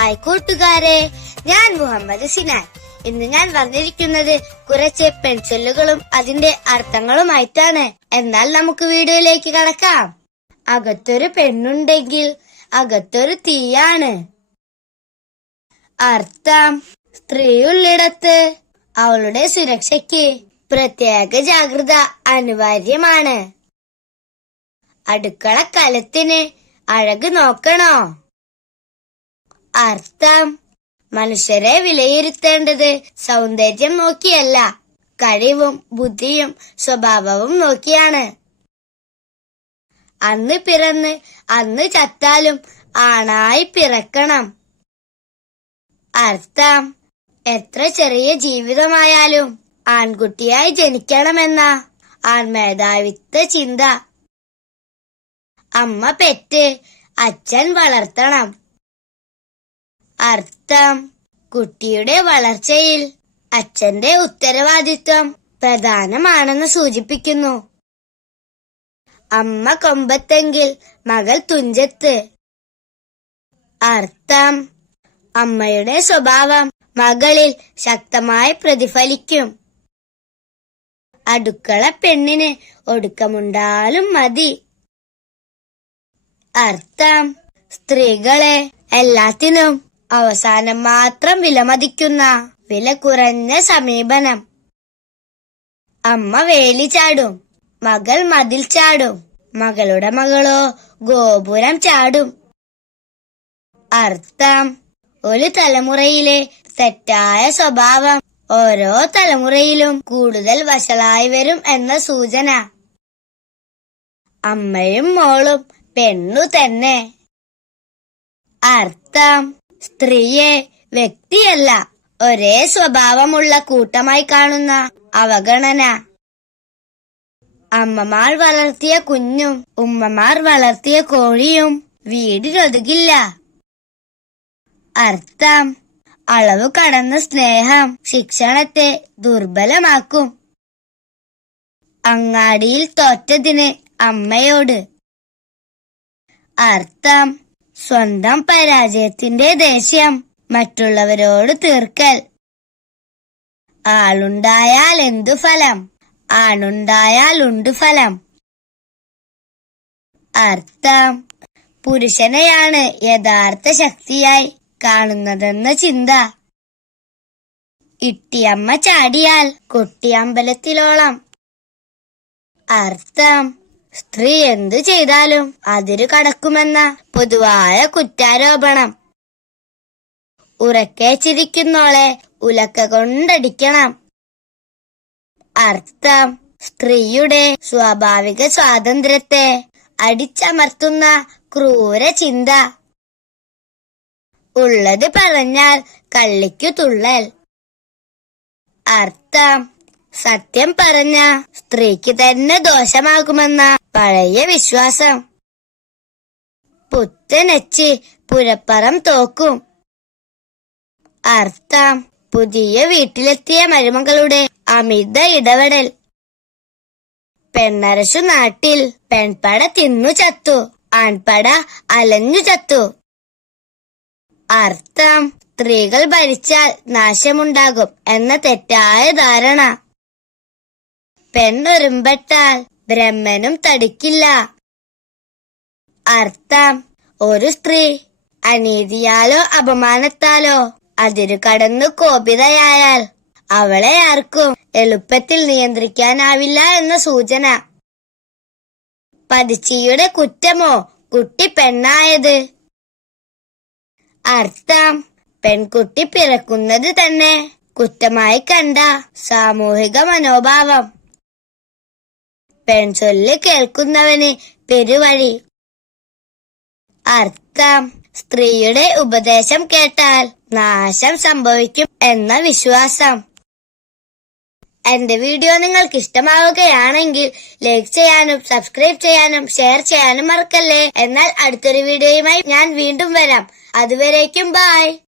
Hi കൂട്ടുകാരെ ഞാൻ മുഹമ്മദ് സിനാൻ ഇന്ന് ഞാൻ വന്നിരിക്കുന്നത് കുറച്ച് പെൻസിലുകളും അതിന്റെ അർത്ഥങ്ങളുമായിട്ടാണ്. എന്നാൽ നമുക്ക് വീഡിയോയിലേക്ക് കടക്കാം. അകത്തൊരു പെണ്ണുണ്ടെങ്കിൽ അകത്തൊരു തീയാണ്. അർത്ഥം സ്ത്രീയുള്ളിടത്ത് അവളുടെ സുരക്ഷയ്ക്ക് പ്രത്യേക ജാഗ്രത അനിവാര്യമാണ്. അടുക്കള കലത്തിന് അഴക് നോക്കണോ? അർത്ഥം. മനുഷ്യരെ വിലയിരുത്തേണ്ടത് സൗന്ദര്യം നോക്കിയല്ല കഴിവും ബുദ്ധിയും സ്വഭാവവും നോക്കിയാണ്. അന്ന് പിറന്ന് അന്ന് ചത്താലും ആണായി പിറക്കണം. അർത്ഥം. എത്ര ചെറിയ ജീവിതമായാലും ആൺകുട്ടിയായി ജനിക്കണമെന്ന ആൺമേധാവിത്വ ചിന്ത. അമ്മ പെറ്റ് അച്ഛൻ വളർത്തണം. അർത്ഥം. കുട്ടിയുടെ വളർച്ചയിൽ അച്ഛന്റെ ഉത്തരവാദിത്വം പ്രധാനമാണെന്ന് സൂചിപ്പിക്കുന്നു. അമ്മ കൊമ്പത്തെങ്കിൽ മകൾ തുഞ്ചത്ത്. അർത്ഥം. അമ്മയുടെ സ്വഭാവം മകളിൽ ശക്തമായി പ്രതിഫലിക്കും. അടുക്കള പെണ്ണിന് ഒടുക്കമുണ്ടാലും മതി. അർത്ഥം. സ്ത്രീകളെ എല്ലാത്തിനും അവസാനം മാത്രം വിലമതിക്കുന്ന വില കുറഞ്ഞ സമീപനം. അമ്മ വേലി ചാടും മകൾ മതിൽ ചാടും മകളുടെ മകളോ ഗോപുരം ചാടും. അർത്ഥം ഒരു തലമുറയിലെ തെറ്റായ സ്വഭാവം ഓരോ തലമുറയിലും കൂടുതൽ വഷളായി വരും എന്ന സൂചന. അമ്മയും മോളും പെണ്ണു തന്നെ. അർത്ഥം സ്ത്രീയെ വ്യക്തിയല്ല ഒരേ സ്വഭാവമുള്ള കൂട്ടമായി കാണുന്ന അവഗണന. അമ്മമാർ വളർത്തിയ കുഞ്ഞും ഉമ്മമാർ വളർത്തിയ കോഴിയും വീടിനൊതുകില്ല. അർത്ഥം അളവ് കടന്ന സ്നേഹം ശിക്ഷണത്തെ ദുർബലമാക്കും. അങ്ങാടിയിൽ തോറ്റതിന് അമ്മയോട്. അർത്ഥം സ്വന്തം പരാജയത്തിന്റെ ദേഷ്യം മറ്റുള്ളവരോട് തീർക്കൽ. ആളുണ്ടായാൽ എന്തു ഫലം? ആണുണ്ടായാൽ ഉണ്ട് ഫലം. അർത്ഥം. പുരുഷനെയാണ് യഥാർത്ഥ ശക്തിയായി കാണുന്നതെന്ന ചിന്ത. ഇട്ടിയമ്മ ചാടിയാൽ കുട്ടിയമ്പലത്തിലോളം. അർത്ഥം. സ്ത്രീ എന്തു ചെയ്താലും അതിരു കടക്കുമെന്ന പൊതുവായ കുറ്റാരോപണം. ഉറക്കെ ചിരിക്കുന്നോളെ ഉലക്ക കൊണ്ടടിക്കണം. അർത്ഥം സ്ത്രീയുടെ സ്വാഭാവിക സ്വാതന്ത്ര്യത്തെ അടിച്ചമർത്തുന്ന ക്രൂര ചിന്ത. ഉള്ളത് പറഞ്ഞാൽ കള്ളിക്കു തുള്ളൽ. അർത്ഥം സത്യം പറഞ്ഞ സ്ത്രീക്ക് തന്നെ ദോഷമാകുമെന്ന പഴയ വിശ്വാസം. പുത്തനച്ചി പുരപ്പറം തോക്കും. അർത്ഥം പുതിയ വീട്ടിലെത്തിയ മരുമകളുടെ അമിത ഇടപെടൽ. പെണ്ണരശു നാട്ടിൽ പെൺപട തിന്നു ചത്തു ആൺപട അലഞ്ഞു ചത്തു. അർത്ഥം സ്ത്രീകൾ ഭരിച്ചാൽ നാശമുണ്ടാകും എന്ന തെറ്റായ ധാരണ. പെണ്ണൊരുമ്പെട്ടാൽ ബ്രഹ്മനും തടിക്കില്ല. അർത്ഥം ഒരു സ്ത്രീ അനീതിയാലോ അപമാനത്താലോ അതിരു കടന്നു കോപിതയായാൽ അവളെ ആർക്കും എളുപ്പത്തിൽ നിയന്ത്രിക്കാനാവില്ല എന്ന സൂചന. പതിച്ചിയുടെ കുറ്റമോ കുട്ടി പെണ്ണായത്? അർത്ഥം പെൺകുട്ടി പിറക്കുന്നത് തന്നെ കുറ്റമായി കണ്ട സാമൂഹിക മനോഭാവം. പെൺചൊല്ല് കേൾക്കുന്നവന് പെരുവഴി. അർത്ഥം. സ്ത്രീയുടെ ഉപദേശം കേട്ടാൽ നാശം സംഭവിക്കും എന്ന വിശ്വാസം. എന്റെ വീഡിയോ നിങ്ങൾക്ക് ഇഷ്ടമാവുകയാണെങ്കിൽ ലൈക്ക് ചെയ്യാനും സബ്സ്ക്രൈബ് ചെയ്യാനും ഷെയർ ചെയ്യാനും മറക്കല്ലേ? എന്നാൽ അടുത്തൊരു വീഡിയോയുമായി ഞാൻ വീണ്ടും വരാം. അതുവരേക്കും ബായ്.